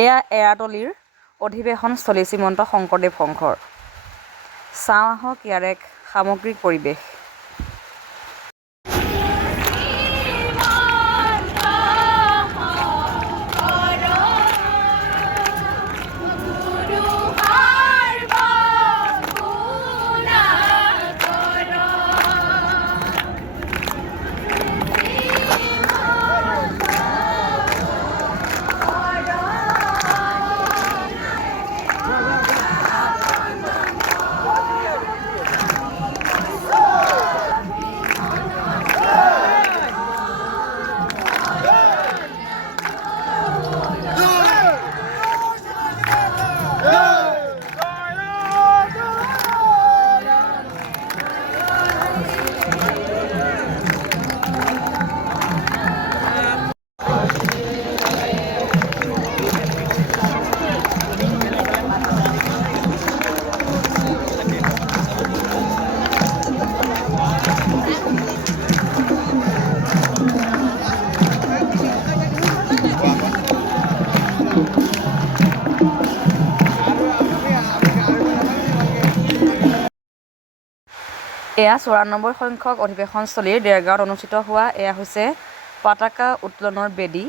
এয়া এৰাতলীৰ অধিৱেশনস্থলী শ্ৰীমন্ত শংকৰদেৱ সংঘৰ। চাওঁ আহক ইয়াৰ এক সামগ্ৰিক পৰিৱেশ। এয়া 94 সংখ্যক অধিৱেশনস্থলীৰ দেৰগাঁৱত অনুষ্ঠিত হোৱা এয়া হৈছে পতাকা উত্তোলনৰ বেদী।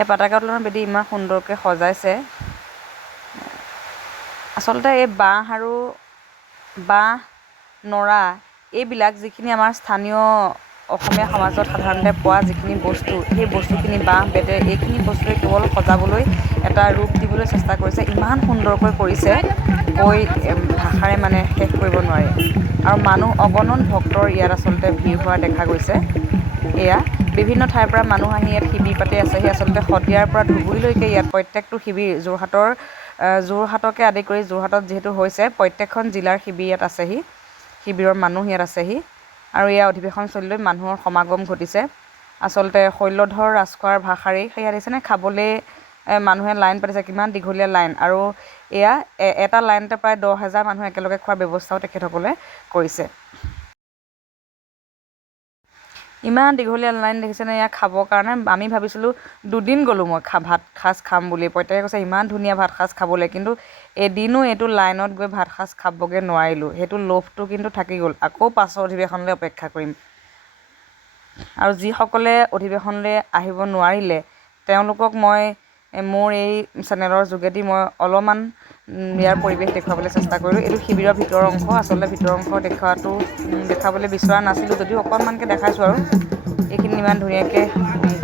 এই পতাকা উত্তোলনৰ বেদী ইমান সুন্দৰকৈ সজাইছে। আচলতে এই বাঁহ নৰা এইবিলাক যিখিনি আমাৰ স্থানীয় অসমীয়া সমাজত সাধাৰণতে পোৱা যিখিনি বস্তু, সেই বস্তুখিনি বাঁহ বেতে এইখিনি বস্তুৱে কেৱল সজাবলৈ এটা ৰূপ দিবলৈ চেষ্টা কৰিছে। ইমান সুন্দৰকৈ কৰিছে, কৈ ভাষাৰে মানে শেষ কৰিব নোৱাৰে। আৰু মানুহ অগণন ভক্তৰ ইয়াত আচলতে ভিৰ হোৱা দেখা গৈছে। এয়া বিভিন্ন ঠাইৰ পৰা মানুহ আহি ইয়াত শিবিৰ পাতি আছেহি। আচলতে শদিয়াৰ পৰা ধুবুৰীলৈকে ইয়াত প্ৰত্যেকটো শিবিৰ যোৰহাটকে আদি কৰি যোৰহাটত যিহেতু হৈছে প্ৰত্যেকখন জিলাৰ শিবিৰ ইয়াত আছেহি, শিবিৰৰ মানুহ ইয়াত আছেহি। আৰু এয়া অধিৱেশনস্থলীলৈ মানুহৰ সমাগম ঘটিছে। আচলতে শৈলধৰ ৰাজখোৱাৰ ভাষাৰেই সেয়া দেখিছেনে, খাবলৈ মানুহে লাইন পাতিছে, কিমান দীঘলীয়া লাইন। আৰু এয়া এটা লাইনতে প্ৰায় 10,000 মানুহ একেলগে খোৱাৰ ব্যৱস্থাও তেখেতসকলে কৰিছে। ইমান দীঘলীয়া লাইন দেখিছেনে এয়া খাবৰ কাৰণে। আমি ভাবিছিলোঁ, দুদিন গ'লোঁ মই ভাত সাজ খাম বুলি। প্ৰত্যেকে কৈছে ইমান ধুনীয়া ভাত সাজ খাবলৈ, কিন্তু এদিনো এইটো লাইনত গৈ ভাত সাজ খাবগৈ নোৱাৰিলোঁ। সেইটো লোভটো কিন্তু থাকি গ'ল। আকৌ পাছৰ অধিৱেশনলৈ অপেক্ষা কৰিম। আৰু যিসকলে অধিৱেশনলৈ আহিব নোৱাৰিলে তেওঁলোকক মই মোৰ এই চেনেলৰ যোগেদি মই অলপমান ইয়াৰ পৰিৱেশ দেখুৱাবলৈ চেষ্টা কৰিলোঁ। এইটো শিবিৰৰ ভিতৰৰ অংশ। আচলতে ভিতৰৰ অংশ দেখুৱাবলৈ বিচৰা নাছিলোঁ, যদিও অকণমানকৈ দেখাইছোঁ। আৰু এইখিনি ইমান ধুনীয়াকৈ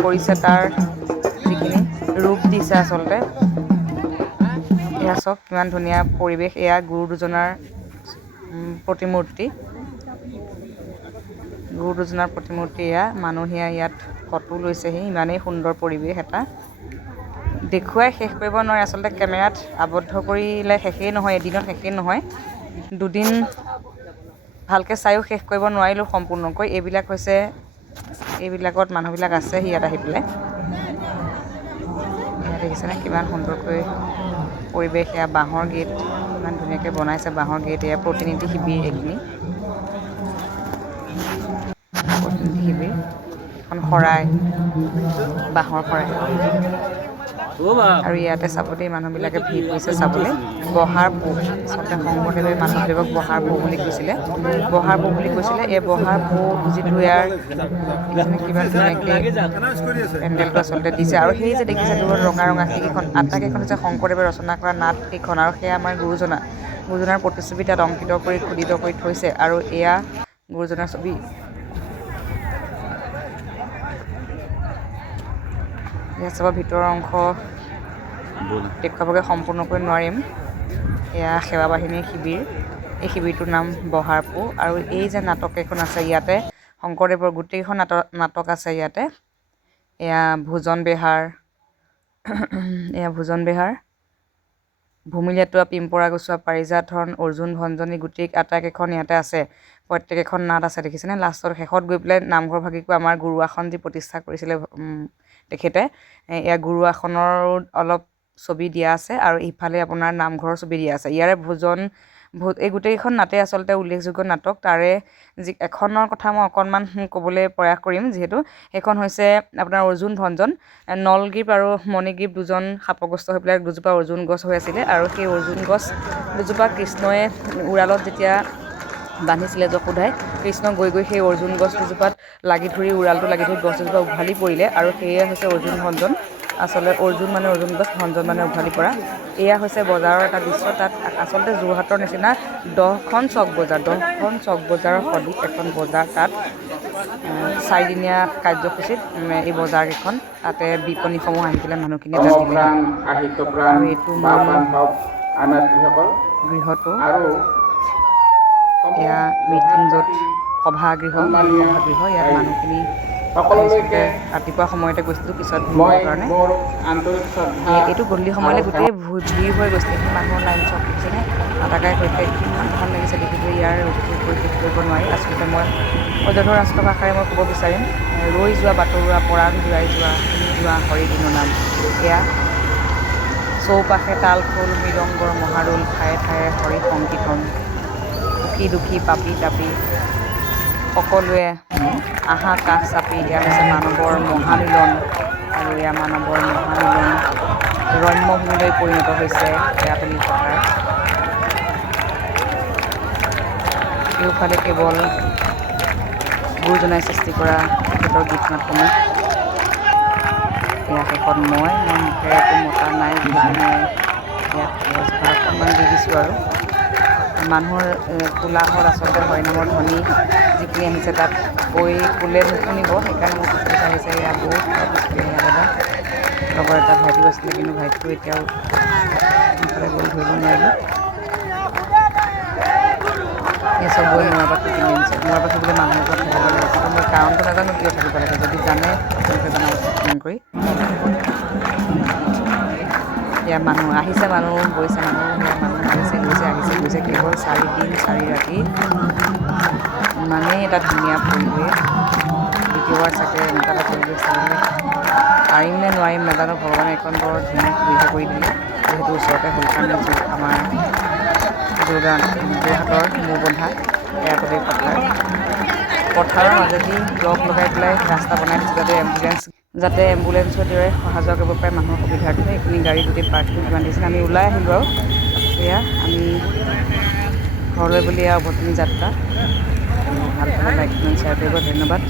কৰিছে, তাৰ যিখিনি ৰূপ দিছে আচলতে। এয়া চাওক কিমান ধুনীয়া পৰিৱেশ। এয়া গুৰু দুজনাৰ প্ৰতিমূৰ্তি। এয়া মানুহে ইয়াত ফটো লৈছেহি। ইমানেই সুন্দৰ পৰিৱেশ এটা, দেখুৱাই শেষ কৰিব নোৱাৰে। আচলতে কেমেৰাত আবদ্ধ কৰিলে শেষেই নহয়, এদিনত শেষেই নহয়। দুদিন ভালকৈ চায়ো শেষ কৰিব নোৱাৰিলোঁ সম্পূৰ্ণকৈ। এইবিলাকত মানুহবিলাক আছেহি ইয়াত আহি পেলাই। এয়া দেখিছেনে কিমান সুন্দৰকৈ পৰিৱেশ। এয়া বাঁহৰ গেট, ইমান ধুনীয়াকৈ বনাইছে বাঁহৰ গেট। এয়া প্ৰতিনিধি শিবিৰ, এইখিনি প্ৰতিনিধি শিবিৰ। এখন শৰাই, বাঁহৰ শৰাই। আৰু ইয়াতে চাবলৈ মানুহবিলাকে ভিৰ কৰিছে চাবলৈ। বহাৰ পো, আচলতে শংকৰদেৱে মাধৱদেৱক বহাৰ পো বুলি কৈছিলে। এই বহাৰ পো যিটো ইয়াৰ কিমান ধুনীয়াকৈ পেণ্ডেলটো আচলতে দিছে। আৰু সেই যে দেখিছে দূৰত ৰঙা সেইকেইখন আটাইকেইখন হৈছে শংকৰদেৱে ৰচনা কৰা নাট কেইখন। আৰু সেয়া আমাৰ গুৰুজনাৰ প্ৰতিচ্ছবি তাত অংকিত কৰি খোদিত কৰি থৈছে। আৰু এয়া গুৰুজনাৰ ছবি। এয়া চাব ভিতৰৰ অংশ দেখুৱাবগৈ সম্পূৰ্ণকৈ নোৱাৰিম। এয়া সেৱা বাহিনীৰ শিবিৰ। এই শিবিৰটোৰ নাম বহাৰ পো। আৰু এই যে নাটক কেইখন আছে ইয়াতে, শংকৰদেৱৰ গোটেইখন নাটক আছে ইয়াতে। এয়া ভোজন বেহাৰ, ভূমি লেটোৱা, পিম্পৰা গুচোৱা, পাৰিজাত হৰণ, অৰ্জুন ভঞ্জনী, গোটেই আটাইকেইখন ইয়াতে আছে। প্ৰত্যেকেইখন নাট আছে দেখিছেনে। লাষ্টত শেষত গৈ পেলাই নামঘৰ ভাগিকৈ আমাৰ গুৰু আসন যি প্ৰতিষ্ঠা কৰিছিলে তেখেতে, এয়া গুৰু আসনৰো অলপ ছবি দিয়া আছে। আৰু ইফালে আপোনাৰ নামঘৰৰ ছবি দিয়া আছে। ইয়াৰে এই গোটেইকেইখন নাটেই আচলতে উল্লেখযোগ্য নাটক। তাৰে এখনৰ কথা মই অকণমান ক'বলৈ প্ৰয়াস কৰিম, যিহেতু সেইখন হৈছে আপোনাৰ অৰ্জুন ভঞ্জন। নলগ্ৰীপ আৰু মণিগ্ৰীপ দুজন শাপগ্ৰস্ত হৈ পেলাই দুজোপা অৰ্জুন গছ হৈ আছিলে, আৰু সেই অৰ্জুন গছ দুজোপা কৃষ্ণই উৰালত যেতিয়া বান্ধিছিলে যশোদাই, কৃষ্ণ গৈ সেই অৰ্জুন গছ দুজোপাত লাগি ধৰি উৰালটো লাগি ধৰি গছ দুজোপা উভালি পৰিলে, আৰু সেয়ে হৈছে অৰ্জুন ভঞ্জন। আচলতে অৰ্জুন মানে অৰ্জুন গছ, ভঞ্জন মানে উভালি পৰা। এয়া হৈছে বজাৰৰ এটা দৃশ্য। তাত আচলতে যোৰহাটৰ নিচিনা 10খন চক বজাৰৰ সদৃশ এখন বজাৰ। তাত 4দিনীয়া কাৰ্যসূচীত এই বজাৰকেইখন, তাতে বিপণীসমূহ আহি পেলাই মানুহখিনি তাত দিলে। আৰু এইটো মূল গৃহটো, এয়া মিটিং য'ত সভাগৃহ, ইয়াত মানুহখিনি আচলতে ৰাতিপুৱা সময়তে গৈছিলোঁ, পিছত ঘূৰিবৰ কাৰণে। এইটো গধূলি সময়লৈ গোটেই ভিৰ হৈ গৈছিলে, মানুহৰ লাইন চব দেখিছেনে, আটাকাই সৈতে কিমান ভাল লাগিছে দেখি। ইয়াৰ পৰিশেষ কৰিব নোৱাৰি। আচলতে মই অযোধ্য ৰাষ্ট্ৰভাষাৰে মই ক'ব বিচাৰিম, ৰৈ যোৱা বাটৰুৱা, পৰাণ ঘূৰাই যোৱা, শুনি যোৱা হৰিদিনৰ নাম। এয়া চৌপাশে তাল খোল মৃদংগৰ মহাৰোল, ঠায়ে ঠায়ে হৰি সংকীৰ্তন, সুখী দুখী পাপী তাপী সকলোৱে আহা কাষ চাপি। এয়া হৈছে মানৱৰ মহামিলন, আৰু এয়া মানৱৰ মহামিলন ৰম্য ভূমিলৈ পৰিণত হৈছে এৰাতলী পথাৰ। কেওফালে কেৱল গুৰুজনাই সৃষ্টি কৰা তেখেতৰ গীত মাতসমূহ। এয়া শেষত মই মুখেৰে একো মতা নাই, যিহেতু মই ইয়াত গছজোপা অকণমান দি দিছোঁ। আৰু মানুহৰ কোলাহল আচলতে হৰিনামৰ ধ্বনি যিখিনি আহিছে, তাত ক'লে নুশুনিব, সেইকাৰণে মোৰ পুখুৰীত আহিছে। এয়া বহুত এয়া দাদা লগৰ এটা ভাইটি গৈছিলে, কিন্তু ভাইটিটো এতিয়াও সোনকালে গ'ল, ধৰিব নোৱাৰিলোঁ। এই চবৰে মূৰৰ পৰা পিন্ধি আনিছে। মূৰৰ পৰা থাকিলে মানুহৰ ওপৰত থাকিব লাগে, কিন্তু মই কাৰণটো নাজানো কিয় থাকিব লাগে। যদি জানে আপোনালোকে জনাবচোন ফোন কৰি। এয়া মানুহ আহিছে, মানুহ গৈছে, সেয়া মানুহ আহিছে গৈছে। কেৱল 4 দিন 4 ৰাতি। ইমানেই এটা ধুনীয়া পৰিৱেশ। দ্বিতীয়বাৰ চাগে এনেকুৱা এটা পৰিৱেশ চাবলৈ পাৰিম নে নোৱাৰিম নাজানো। ভগৱানে এখন বৰ ধুনীয়া সুবিধা কৰি দিলে, যিহেতু ওচৰতে হ'ল কাৰণে আমাৰ যোৰহাটৰ মূৰবন্ধা এৰাতলী পথাৰৰ মাজেদি ব্লক লগাই পেলাই ৰাস্তা বনাই দিছে, যাতে এম্বুলেঞ্চৰ দৰে অহা যোৱা কৰিব পাৰে মানুহৰ সুবিধাৰ্থে। এইখিনি গাড়ী গোটেই পাৰ্কিং কিমান দিছিলে। আমি ওলাই আহিলোঁ, আৰু এয়া আমি ঘৰলৈ বুলি উভতনি যাত্ৰা। ভাল পালে লাইক কমেণ্ট শ্বেয়াৰ কৰিব, ধন্যবাদ।